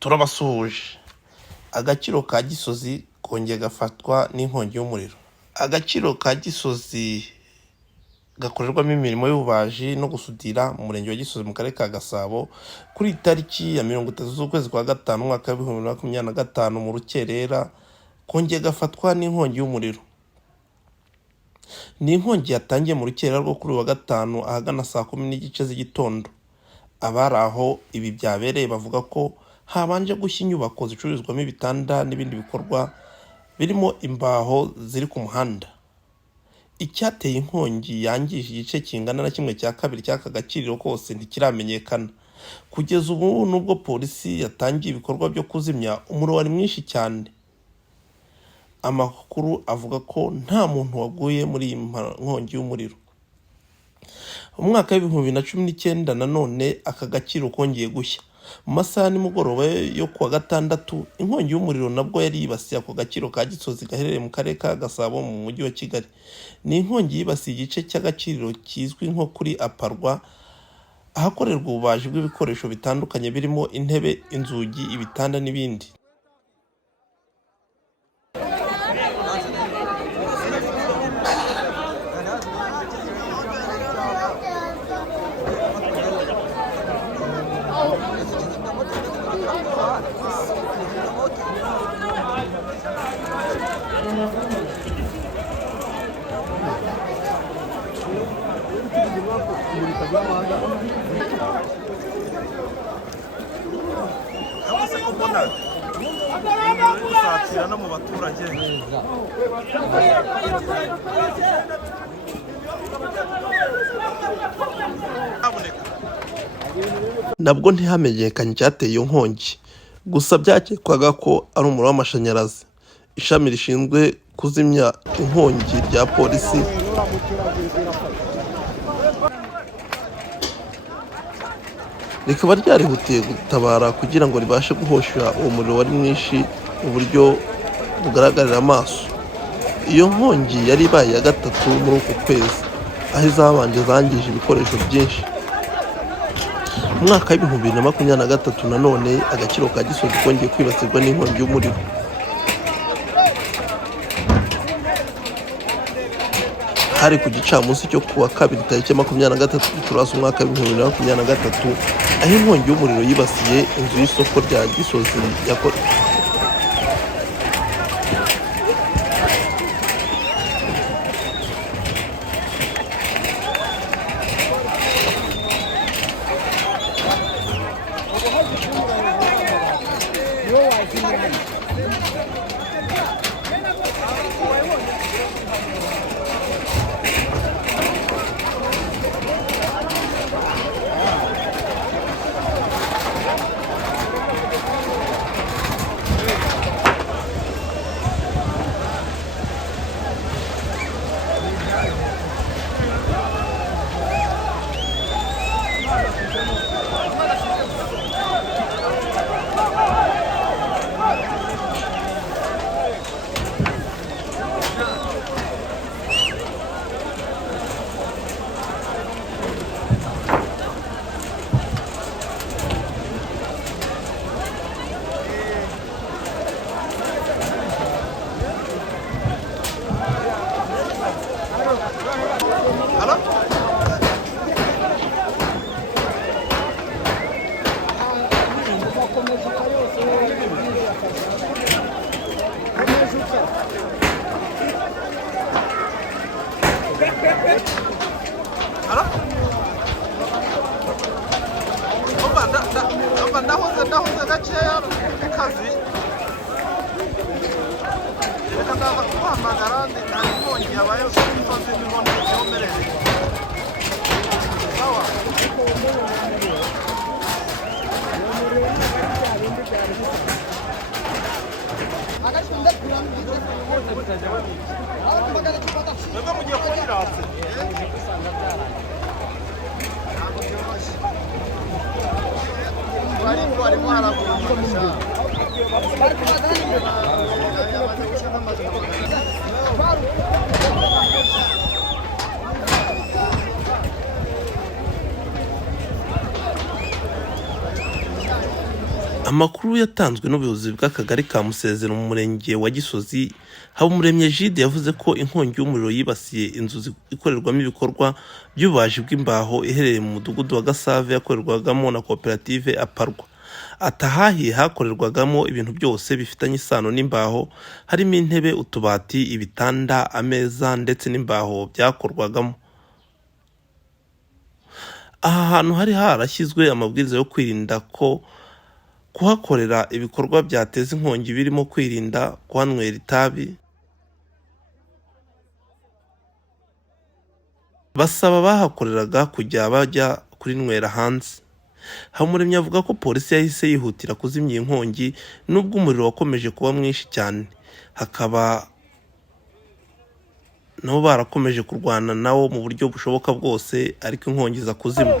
turabasuhuje. Agaciro ka Gisozi kongeye gafatwa n'inkongi y'umuriro. Agaciro ka Gisozi gakorerwamo imirimo y'ububaji no gusudira mu murenge wa Gisozi mu karere ka Gasabo kuri tariki ya 30 z'ukwezi kwa gatanu mwaka wa 2025 mu rukerera kongeye gafatwa n'inkongi y'umuriro. Ni inkongi yatangiye mu rukerera rwo kuri wa gatanu ahagana saa 10 z'igitondo. Abari aho ibi byabereye bavuga ko habanje gushya inyubako zicururizwamo ibitanda n'ibindi bikorwa birimo imbaho ziri ku muhanda. Icyateye inkongi yangije igice kingana na 1/2 cy'aka gaciro kose ntikiramenyekana. Kugeza ubu nubwo polisi yatangiye ibikorwa byo kuzimya, umuriro wari mwinshi cyane. Amakuru avuga ko nta muntu waguye muri iyi nkongi y'umuriro. Mu mwaka wa 2019 nanone aka gaciro kongeye gushya. Mu masaha nimugoroba yo kuwa gatandatu inkongi y'umuriro nabwo yari yibasiye ako gaciro ka Gisozi gaherereye mu karere ka Gasabo mu mujyi wa Kigali. Ni inkongi yibasiye igice cy'agaciro kizwi nko kuri Aparwa ahakorerwa ububaji bw'ibikoresho bitandukanye birimo intebe, inzugi, ibitanda n'ibindi. Nabwo ntihamenyekanye icyateye iyo nkongi, gusa byakekwaga ko ari umuriro w'amashanyarazi. Ishami rishinzwe kuzimya inkongi rya polisi rikaba ryarihutiye gutabara kugira ngo ribashe guhosha uwo muriro wari mwinshi mu buryo bugaragarira amaso. Iyo nkongi yari ibaye ya gatatu muri uku kwezi, aho izabanje zangije ibikoresho byinshi. Mu mwaka wa 2023 nanone agaciro ka Gisozi kongeye kwibasirwa n'inkongi y'umuriro. Hari ku gicamunsi cyo kuwa kabiri tariki 23 Gicurasi umwaka wa 2023 aho inkongi y'umuriro yibasiye inzu y'isoko rya Gisozi ndahoze gakeya kazi reka ndaza kuhamagara nta inkongi yabaye usozi n'inkono zikomereye sawa nubwo mugiye kuyiratse arimo haragurisha Amakuru yatanzwe n'ubuyobozi bw'akagari ka Musezero mu murenge wa Gisozi, Habumuremyi Egide yavuze ko inkongi y'umuriro yibasiye inzu ikorerwamo ibikorwa by'ububaji bw'imbaho iherereye mu mudugudu wa Gasave yakorerwagamo na koperative Aparwa. Atahahiye hakorerwagamo ibintu byose bifitanye isano n'imbaho, harimo intebe, utubati, ibitanda, ameza ndetse n'imbaho byakorwagamo. Aha hantu hari harashyizwe amabwiriza yo kwirinda ko kuhakorera ibikorwa byateza inkongi birimo kwirinda kuhanywera itabi. Basaba abahakoreraga kujya bajya kurinywera hanze. Habumuremyi avuga ko polisi yahise yihutira kuzimya iyi nkongi nubwo umuriro wakomeje kuba mwinshi cyane, hakaba nabo barakomeje kurwana nawo mu buryo bushoboka bwose, ariko inkongi iza kuzimya.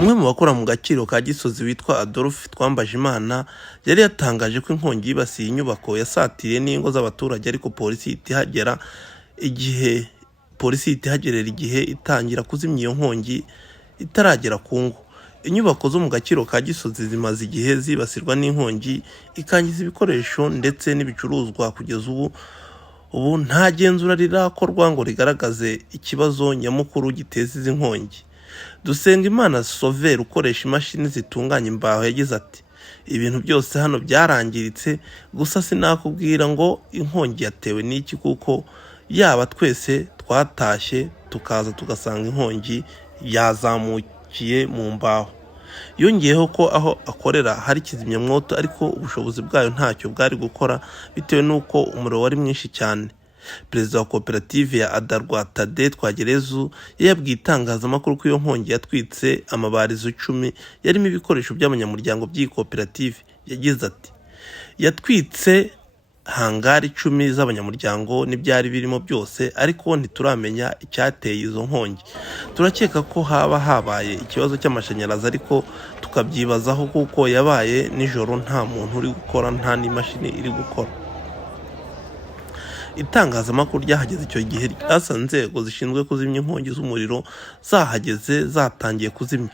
Umwe mu bakora mu gaciro ka Gisozi witwa Adolphe Twambajimana yari yatangaje ko inkongi yibasiye inyubako yasatiriye n'ingo z'abaturage, ariko polisi ihita ihagerera igihe itangira kuzimya iyo nkongi itaragera ku ngo. Inyubako zo mu gaciro ka Gisozi zimaze igihe zibasirwa n'inkongi ikangiza ibikoresho ndetse n'ibicuruzwa. Kugeza ubu nta genzura rirakorwa ngo rigaragaze ikibazo nyamukuru giteza izi nkongi. Dusengimana Sauveur ukoresha imashini zitunganya imbaho yagize ati, ibintu byose hano byarangiritse, gusa sinakubwira ngo inkongi yatewe n'iki kuko yaba twese twatashye tukaza tugasanga inkongi yazamukiye mu mbaho. Yongeyeho ko aho akorera hari kizimyamwoto, ariko ubushobozi bwayo ntacyo bwari gukora bitewe n'uko umuriro wari mwinshi cyane. Perezida wa koperative ya Adarwa Tade Twagerezu yabwiye itangazamakuru ko iyo nkongi yatwitse amabarizo 10 yarimo ibikoresho by'abanyamuryango by'iyi koperative. Yagize ati, yatwitse hangari 10 z'abanyamuryango n'ibyari birimo byose, ariko ntituramenya icyateye izo nkongi. Turakeka ko haba habaye ikibazo cy'amashanyarazi, ariko tukabyibazaho kuko yabaye nijoro, nta muntu uri gukora, nta n'imashini iri gukora. Itangazamakuru ryahageze icyo gihe ryasanze inzego zishinzwe kuzimya inkongi z'umuriro zahageze zatangiye kuzimya,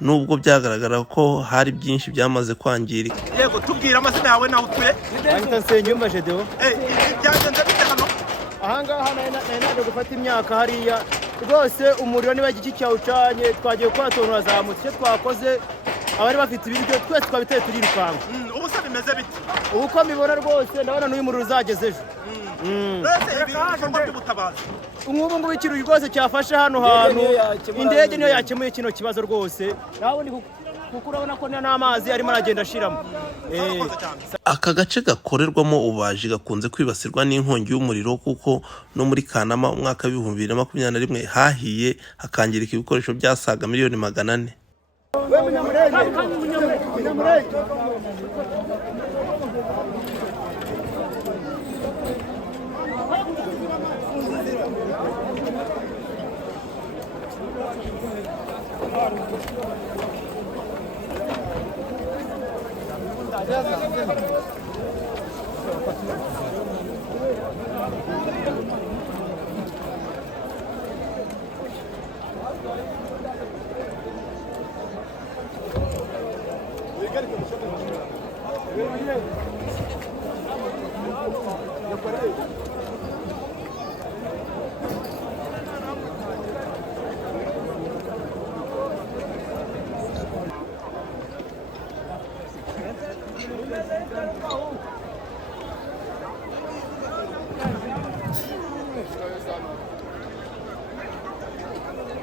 nubwo byagaragara ko hari byinshi byamaze kwangirika. Yego, tubwira amazina yawe naho utuye. Ahita Nsengiyumva Gedeon. Byagenze bite hano? Ahangaha naje gufata imyaka hariya rwose, umuriro niba igiki cyawucanye, twagiye gukora tuntu razamutse. Icyo twakoze, abari bafite ibiryo twese twabiteye turirukanga. Ubu se bimeze bite? Ubu ko mbibona rwose ndabona n'uyu muriro uzageze ejo. Ibikorwa by'ubutabazi. Nk'ubu ngubu ikintu rwose cyafashe hano hantu, indege niyo yakemuye kino kibazo rwose. Kuko urabona ko n'amazi arimo aragenda ashiramo. Aka gace gakorerwamo ububaji gakunze kwibasirwa n'inkongi y'umuriro, kuko no muri Kanama umwaka w'ibihumbi 2021 hahiye hakangirika ibikoresho byasaga miliyoni 400.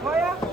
Feuer!